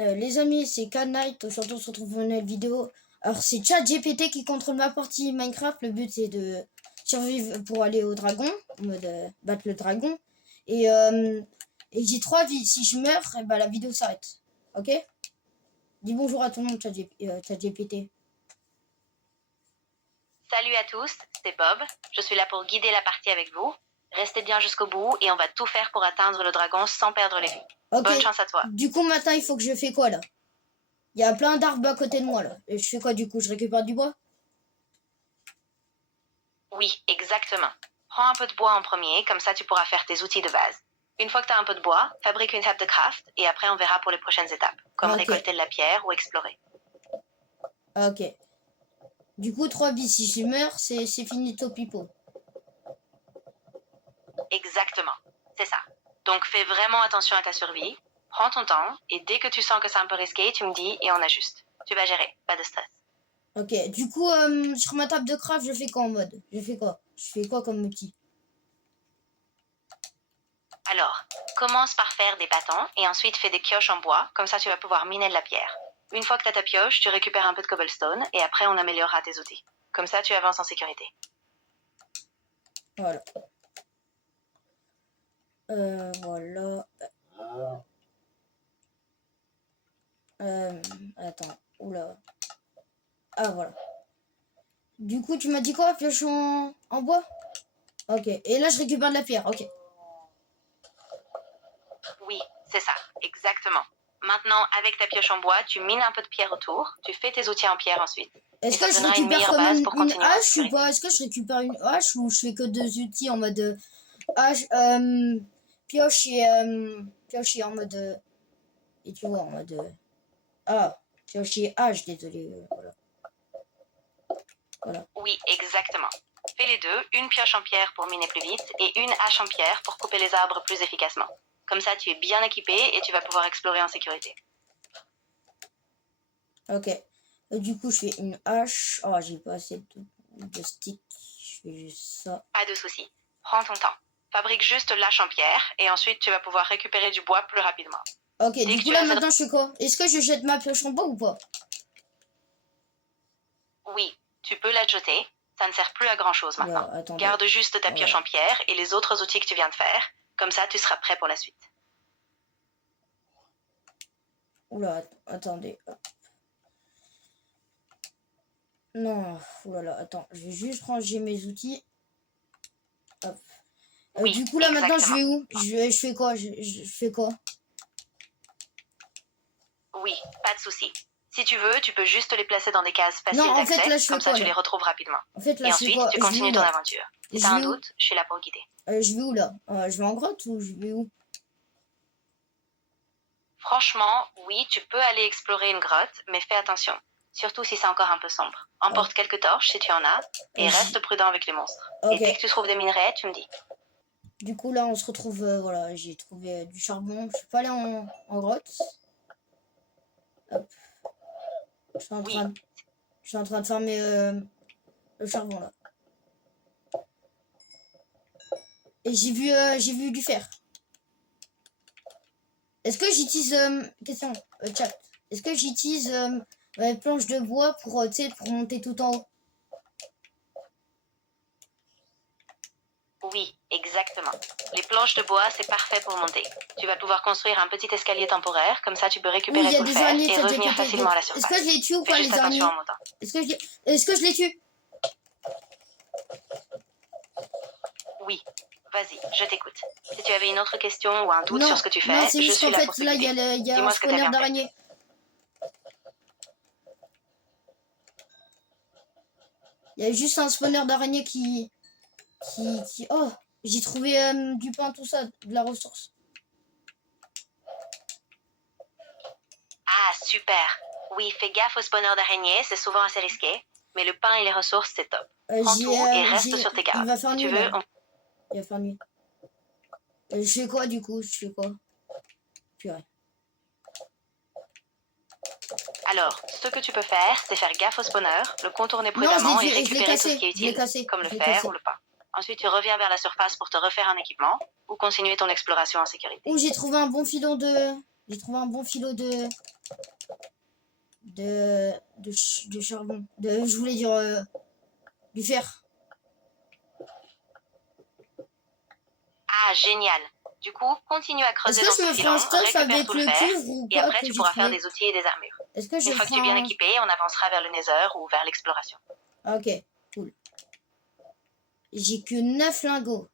Les amis, c'est K-Night. Aujourd'hui, on se retrouve pour une nouvelle vidéo. Alors, c'est ChatGPT qui contrôle ma partie Minecraft. Le but, c'est de survivre pour aller au dragon, en mode battre le dragon. Et, euh, et j'ai 3 vies. Si je meurs, et ben, la vidéo s'arrête. Ok? Dis bonjour à tout le monde, ChatGPT. Salut à tous, c'est Bob. Je suis là pour guider la partie avec vous. Restez bien jusqu'au bout et on va tout faire pour atteindre le dragon sans perdre les vies. Ok. Bonne chance à toi. Du coup, maintenant, il faut que je fais quoi, là? Il y a plein d'arbres à côté de moi, là. Et je fais quoi, du coup? Je récupère du bois? Oui, exactement. Prends un peu de bois en premier, comme ça tu pourras faire tes outils de base. Une fois que tu as un peu de bois, fabrique une table de craft et après on verra pour les prochaines étapes, comme Ok. récolter de la pierre ou explorer. Ok. Du coup, 3 vies. Si je meurs, c'est finito pipo. Exactement, c'est ça. Donc fais vraiment attention à ta survie, prends ton temps et dès que tu sens que c'est un peu risqué, tu me dis et on ajuste. Tu vas gérer, pas de stress. Ok, du coup, sur ma table de craft, je fais quoi en mode? Je fais quoi? Je fais quoi comme outil? Alors, commence par faire des bâtons et ensuite fais des pioches en bois, comme ça tu vas pouvoir miner de la pierre. Une fois que tu as ta pioche, tu récupères un peu de cobblestone et après on améliorera tes outils. Comme ça tu avances en sécurité. Voilà. Voilà. Attends. Oula. Ah, voilà. Du coup, tu m'as dit quoi? Pioche en bois? Ok. Et là, je récupère de la pierre. Ok. Oui, c'est ça, exactement. Maintenant, avec ta pioche en bois, tu mines un peu de pierre autour, tu fais tes outils en pierre ensuite. Est-ce Et ça que te je donnera une récupère meilleure quand base même pour une continuer en hache ou sécurité. pas? Est-ce que je récupère une hache ou je fais que 2 outils en mode hache, pioche et en mode. Et tu vois, en mode. Ah, pioche et hache, désolé. Voilà. Voilà. Oui, exactement. Fais les deux, une pioche en pierre pour miner plus vite et une hache en pierre pour couper les arbres plus efficacement. Comme ça, tu es bien équipé et tu vas pouvoir explorer en sécurité. Ok. Du coup, je fais une hache. Oh, j'ai pas assez de stick. Je fais juste ça. Pas de souci. Prends ton temps. Fabrique juste l'hache en pierre et ensuite tu vas pouvoir récupérer du bois plus rapidement. Ok, Dès du que coup, tu là, as maintenant, je fais quoi? Est-ce que je jette ma pioche en bois ou pas? Oui, tu peux la jeter. Ça ne sert plus à grand chose maintenant. Là, attendez. Garde juste ta pioche Voilà. en pierre et les autres outils que tu viens de faire. Comme ça, tu seras prêt pour la suite. Oula, attendez. Non, oulala, attends. Je vais juste ranger mes outils. Hop. Oui, Du coup, là, maintenant, je exactement. vais où? Je fais quoi? Je fais quoi? Oui, pas de souci. Si tu veux, tu peux juste les placer dans des cases Non, faciles en fait, d'accès, là, je fais comme ça quoi, tu là? les retrouves rapidement. En fait, là, Et je fais ensuite, quoi? tu Je vais où, continues ton là? aventure. Si Je t'as un vais où? doute, je suis là pour guider. Je vais où, là? Je vais en grotte ou je vais où? Franchement, oui, tu peux aller explorer une grotte, mais fais attention. Surtout si c'est encore un peu sombre. Emporte quelques torches si tu en as, et reste prudent avec les monstres. Et Ok. dès que tu trouves des minerais, tu me dis. Du coup, là, on se retrouve. Voilà, j'ai trouvé du charbon. Je peux aller en grotte. Hop. Je suis en Oui, train de, je suis en train de farmer le charbon, là. Et j'ai vu du fer. Est-ce que j'utilise. Question, chat. Est-ce que j'utilise les planches de bois pour, tu sais, pour monter tout en haut? oui, exactement. Les planches de bois, c'est parfait pour monter. Tu vas pouvoir construire un petit escalier temporaire, comme ça tu peux Oui, récupérer il y a tout le des fer araignées de et revenir ChatGPT. facilement à la Est-ce que surface. je les tue ou Fais pas, juste les attention araignées? en montant. Est-ce que je les tue? Oui, vas-y, je t'écoute. Si tu avais une autre question ou un doute Non, sur ce que tu non, fais, c'est je juste suis qu'en là fait, pour te là, guider. il y a un Dis-moi ce que tu avais spawner en tête. d'araignées. Il y a juste un spawner d'araignées Oh, j'ai trouvé du pain, tout ça, de la ressource. Ah, super. Oui, fais gaffe au spawner d'araignées, c'est souvent assez risqué. Mais le pain et les ressources, c'est top. Prends tout et reste sur tes Il gardes. va faire Si tu nuit, là. veux, Il va faire nuit. Je fais quoi, du coup? Je fais quoi? Purée. Alors, ce que tu peux faire, c'est faire gaffe au spawner, le contourner Non, prudemment et je l'ai récupérer tout ce qui est je l'ai utile, cassé, comme le je l'ai fer cassé. ou le pain. Ensuite, tu reviens vers la surface pour te refaire un équipement ou continuer ton exploration en sécurité. Oh, j'ai trouvé un bon filon J'ai trouvé un bon filot de charbon. Je voulais dire du fer. Ah, génial. Du coup, continue à Est-ce creuser que dans je ce me ferai un filon, stuff récupère avec tout le le fer, cuivre ou et pas après que tu j'ai pourras faire trouvé? des outils et des armures. Est-ce que je Une fois que tu ferai es bien un... équipé, on avancera vers le Nether ou vers l'exploration. Ok, cool. J'ai que 9 lingots.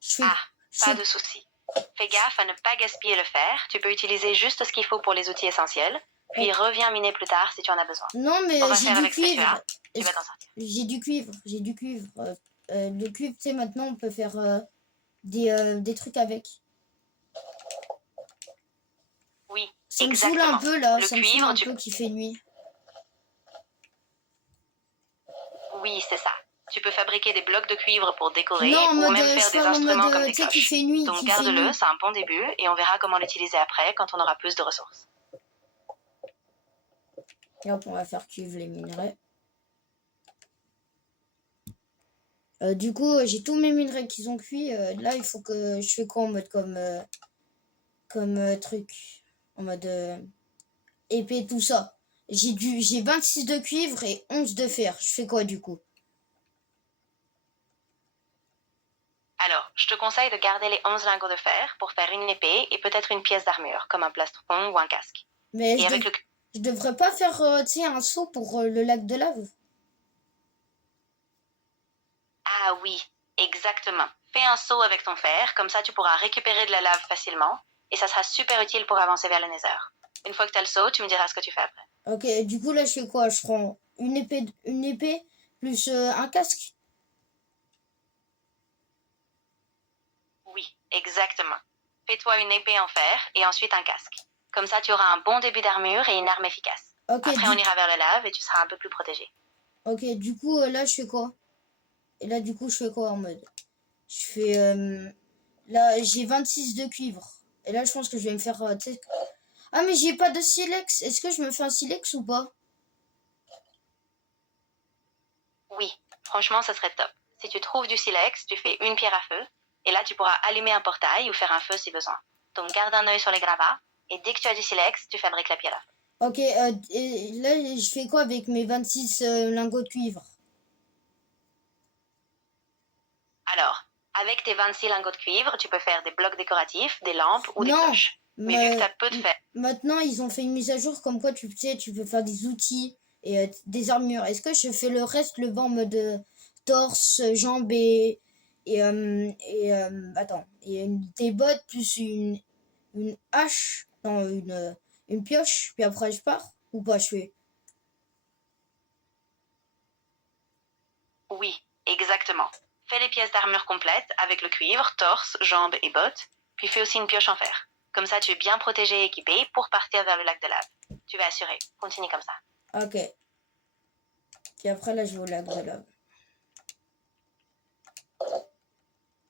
Je fais... Ah, Je pas fais... de souci. Fais gaffe à ne pas gaspiller le fer. Tu peux utiliser juste ce qu'il faut pour les outils essentiels, puis oh, reviens miner plus tard si tu en as besoin. non, On mais va j'ai faire du avec ce que tu cuivre. as. Tu vas t'en sortir. J'ai du cuivre. J'ai du cuivre. Le cuivre, tu sais, maintenant, on peut faire des trucs avec. Oui, Ça me saoule un exactement. peu, là. Le Ça me saoule cuivre, un peu qu'il fait nuit. Oui, c'est ça. Tu peux fabriquer des blocs de cuivre pour décorer Non, en ou mode, même je faire des parle en instruments comme mode, des tu sais, qu'il cloches. fait nuit, Donc qu'il fait garde-le, nuit. c'est un bon début et on verra comment l'utiliser après quand on aura plus de ressources. Et hop, on va faire cuivre les minerais. Du coup, j'ai tous mes minerais qui sont cuits. Là, il faut que je fais quoi en mode comme truc. En mode épée, tout ça. J'ai 26 de cuivre et 11 de fer. Je fais quoi du coup? Alors, je te conseille de garder les 11 lingots de fer pour faire une épée et peut-être une pièce d'armure, comme un plastron ou un casque. Mais Et avec le... je devrais pas faire tu sais, un saut pour le lac de lave. Ah oui, exactement. Fais un saut avec ton fer, comme ça tu pourras récupérer de la lave facilement, et ça sera super utile pour avancer vers le Nether. Une fois que tu as le saut, tu me diras ce que tu fais après. Ok, du coup là je fais quoi? Je prends une épée plus un casque. Oui, exactement. Fais-toi une épée en fer et ensuite un casque. Comme ça tu auras un bon début d'armure et une arme efficace. Ok, Après on ira vers la lave et tu seras un peu plus protégé. ok, du coup là je fais quoi? Et là du coup je fais quoi en mode? Je fais là j'ai 26 de cuivre. Et là je pense que je vais me faire tu sais. Ah mais j'ai pas de silex. Est-ce que je me fais un silex ou pas? Oui, franchement, ça serait top. Si tu trouves du silex, tu fais une pierre à feu, et là tu pourras allumer un portail ou faire un feu si besoin. Donc garde un œil sur les gravats, et dès que tu as du silex, tu fabriques la pierre à feu. Ok, et là je fais quoi avec mes 26 lingots de cuivre? Alors, avec tes 26 lingots de cuivre, tu peux faire des blocs décoratifs, des lampes ou des Non, cloches. Mais vu que tu as peu de fer, maintenant ils ont fait une mise à jour comme quoi tu sais, tu peux faire des outils et des armures. Est-ce que je fais le reste le bas en mode torse, jambes attends, et des bottes plus une hache, non une pioche, puis après je pars ou pas je fais. oui, exactement. Fais les pièces d'armure complètes avec le cuivre, torse, jambes et bottes, puis fais aussi une pioche en fer. Comme ça, tu es bien protégé et équipé pour partir vers le lac de lave. Tu vas assurer. Continue comme ça. Ok. Puis après là je vais au lac de lave.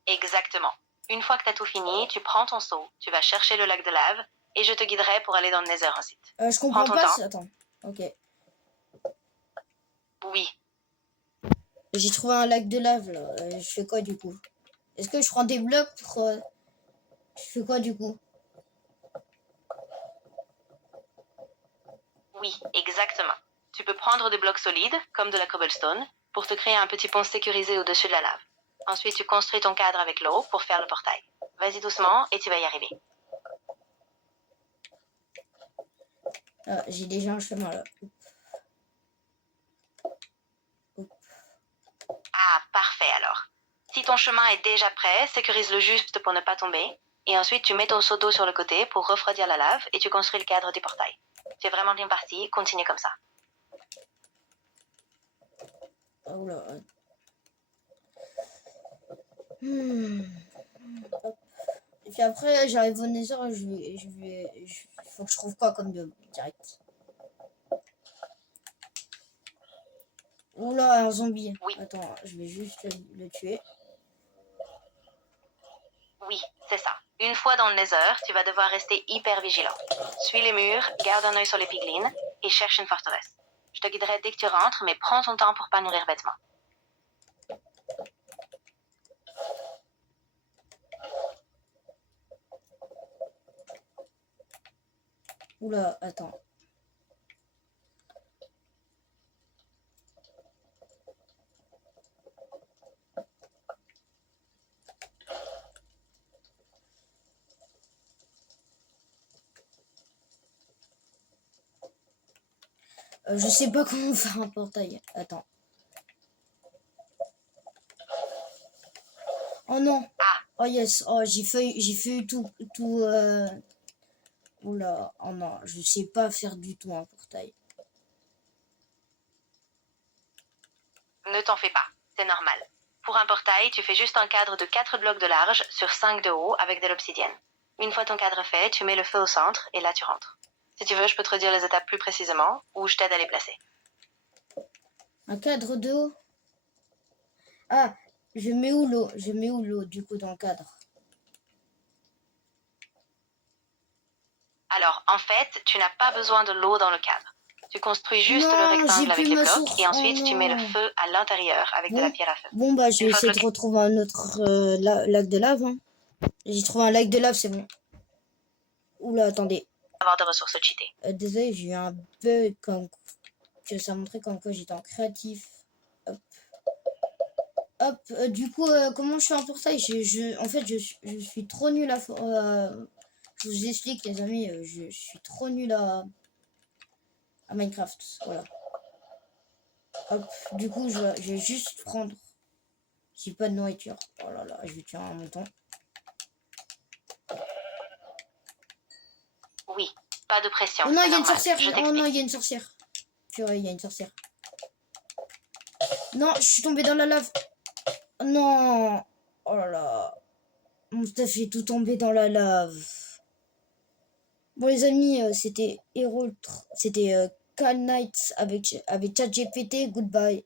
Exactement. Une fois que tu as tout fini, tu prends ton seau, tu vas chercher le lac de lave, et je te guiderai pour aller dans le Nether ensuite. Je comprends Prends ton pas. temps. Attends. Ok. Oui, J'ai trouvé un lac de lave là. Je fais quoi du coup? Est-ce que je prends des blocs pour je fais quoi du coup? oui, exactement. Tu peux prendre des blocs solides, comme de la cobblestone, pour te créer un petit pont sécurisé au-dessus de la lave. Ensuite, tu construis ton cadre avec l'eau pour faire le portail. Vas-y doucement et tu vas y arriver. Ah, j'ai déjà un chemin là. Ah, parfait alors. Si ton chemin est déjà prêt, sécurise-le juste pour ne pas tomber. Et ensuite, tu mets ton seau d'eau sur le côté pour refroidir la lave et tu construis le cadre du portail. Tu es vraiment bien parti, continue comme ça. Oh là. Hmm. Hop. Et puis après, j'arrive au Nether, faut que je trouve quoi comme biome direct. Oh là, un zombie. Oui, Attends, je vais juste le tuer. oui, c'est ça. Une fois dans le Nether, tu vas devoir rester hyper vigilant. Suis les murs, garde un œil sur les piglins et cherche une forteresse. Je te guiderai dès que tu rentres, mais prends ton temps pour pas nourrir bêtement. Oula, attends. Je sais pas comment faire un portail. Attends. Oh non. Ah, Oh yes. Oh, j'ai fait tout. Oula. Oh non, je sais pas faire du tout un portail. ne t'en fais pas, c'est normal. Pour un portail, tu fais juste un cadre de 4 blocs de large sur 5 de haut avec de l'obsidienne. Une fois ton cadre fait, tu mets le feu au centre et là tu rentres. Si tu veux, je peux te redire les étapes plus précisément ou je t'aide à les placer. Un cadre de haut. Ah, je mets où l'eau? Je mets où l'eau du coup dans le cadre? Alors, en fait, tu n'as pas besoin de l'eau dans le cadre. Tu construis juste le Non, j'ai rectangle avec plus les ma blocs source. et Oh ensuite tu mets le non. feu à l'intérieur avec de la Bon, pierre à feu. bon bah je Une vais fois que essayer le de retrouver un autre lac de lave. Hein. J'ai trouvé un lac de lave, c'est bon. Oula, attendez. avoir de ressources cheatées. Désolé, j'ai eu un bug comme que ça montrait comme quoi j'étais en créatif. Hop. Hop. Du coup, comment je fais un portail? En fait, je suis trop nul je vous explique, les amis, je suis trop nul à Minecraft. Voilà. Hop. Du coup, je vais juste prendre. J'ai pas de nourriture. Oh là là, je vais tuer un mouton. Oui, pas de pression, Oh non, c'est il y a une normal. sorcière. Je Oh t'explique. non, il y a une sorcière. Purée, il y a une sorcière. Non, je suis tombée dans la lave. Non. Oh là là. Mon stuff est tout tombé dans la lave. Bon les amis, c'était C'était Cal Knights avec ChatGPT. Goodbye.